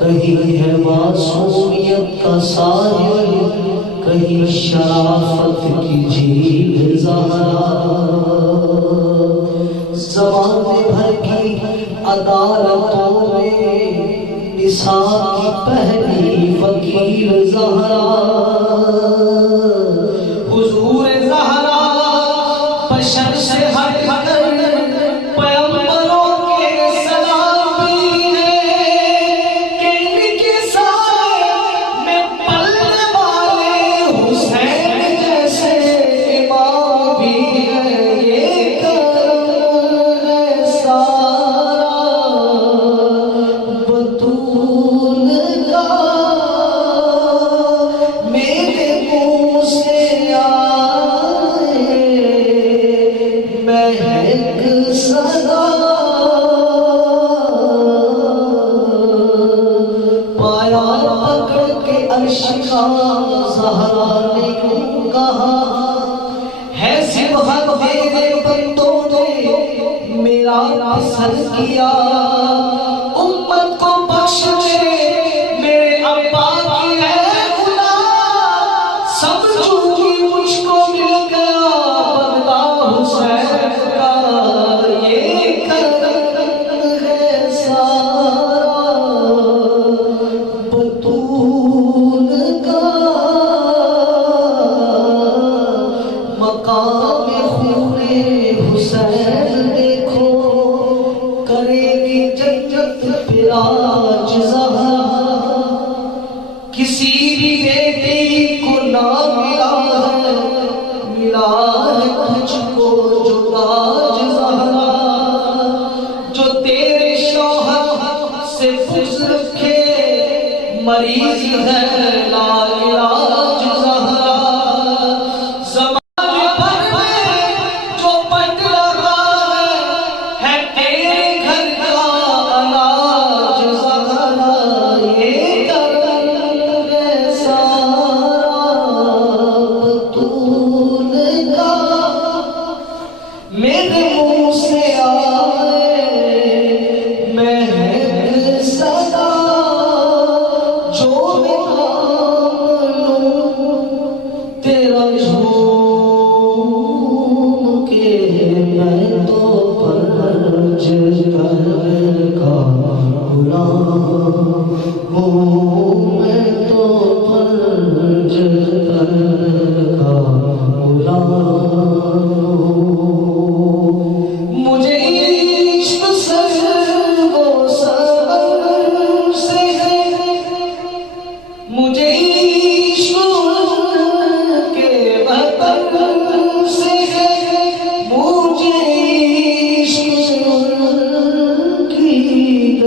کہیں ہے معصومیت کا سایہ، کہیں شرافت کی جھیل زہرا، زمانے بھر کی عدالتوں میں نساء کی پہلی وکیل زہرا، حضور زہرا بشر سے ہٹ کر پسند کیا امت کو بخش دے میرے ابا کی ہے خدا، سمجھو کہ مجھ کو مل گیا بدلہ حسین کا یہ کرم ہے سارا بطول کا، مقام خون حسین دیکھو کرے گی جنت پراج زہرا، کسی بھی بیٹی کو نہ ملا ہے، ملا ہے تجھ کو جو تاج زہرا، جو تیرے شوہر سے بغض رکھے مریض ہے لا علاج زہرا،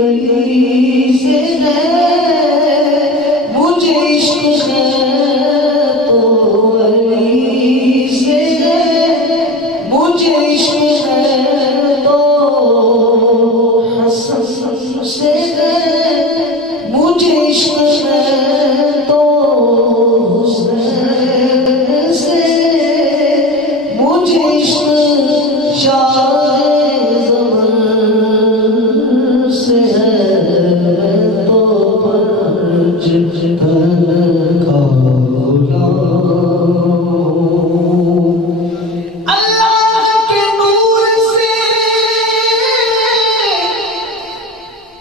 گلی سے ہے مجھے عشق ہے تو علی سے ہے مجھے عشق ہے تو حسن سے ہے مجھے عشق ہے تو حسین سے مجھے عشق شاہ زمن سے ہے تو پنج تن کا غلام اللہ کے نور سے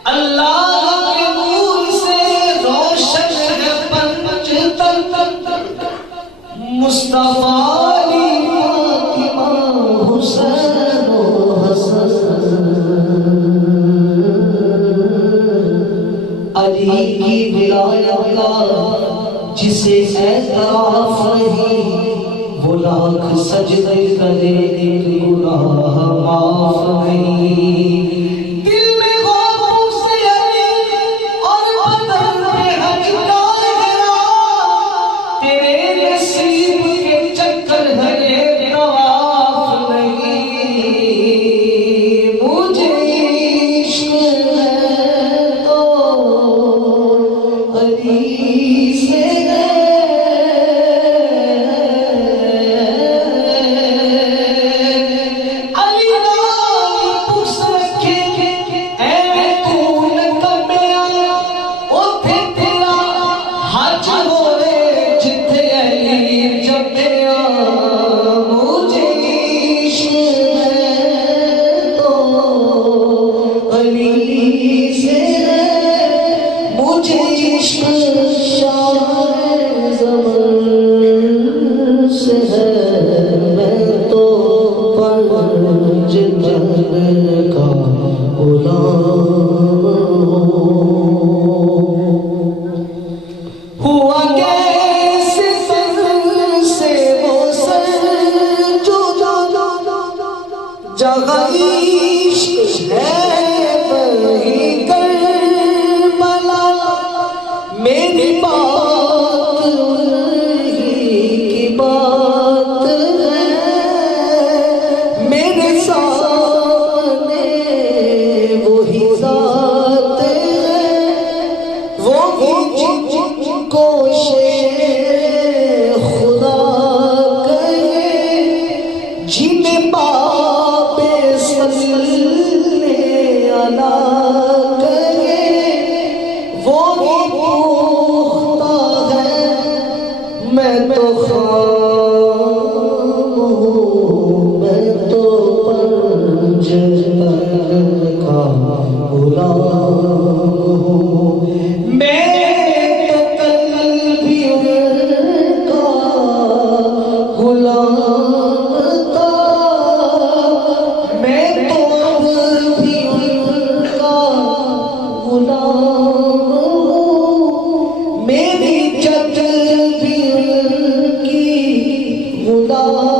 اللہ کے نور سے روشن ہے پنج تن مصطفیٰ حسین و حسن علی کی ولایت کا جسے اعتراف نہیں وہ لاکھ سجدے کرے گناہ معاف نہیں دل میں خوف سے علی اور بدن میں حج کا گرا تیرے نصیب کے چکر ہے طواف نہیں مجھے عشق ہے تو علی سے میری بات انہی کی بات ہے میرے سامنے وہی ذات ہے وہ کو شیر خدا کہے جنہیں باب صلی اللہ میں تو خام ہوں میں تو پنج تن کا غلام ہوں میں تو کل بھی ان کا غلام تھا میں تو اب بھی ان کا غلام ہوں میری جد خدا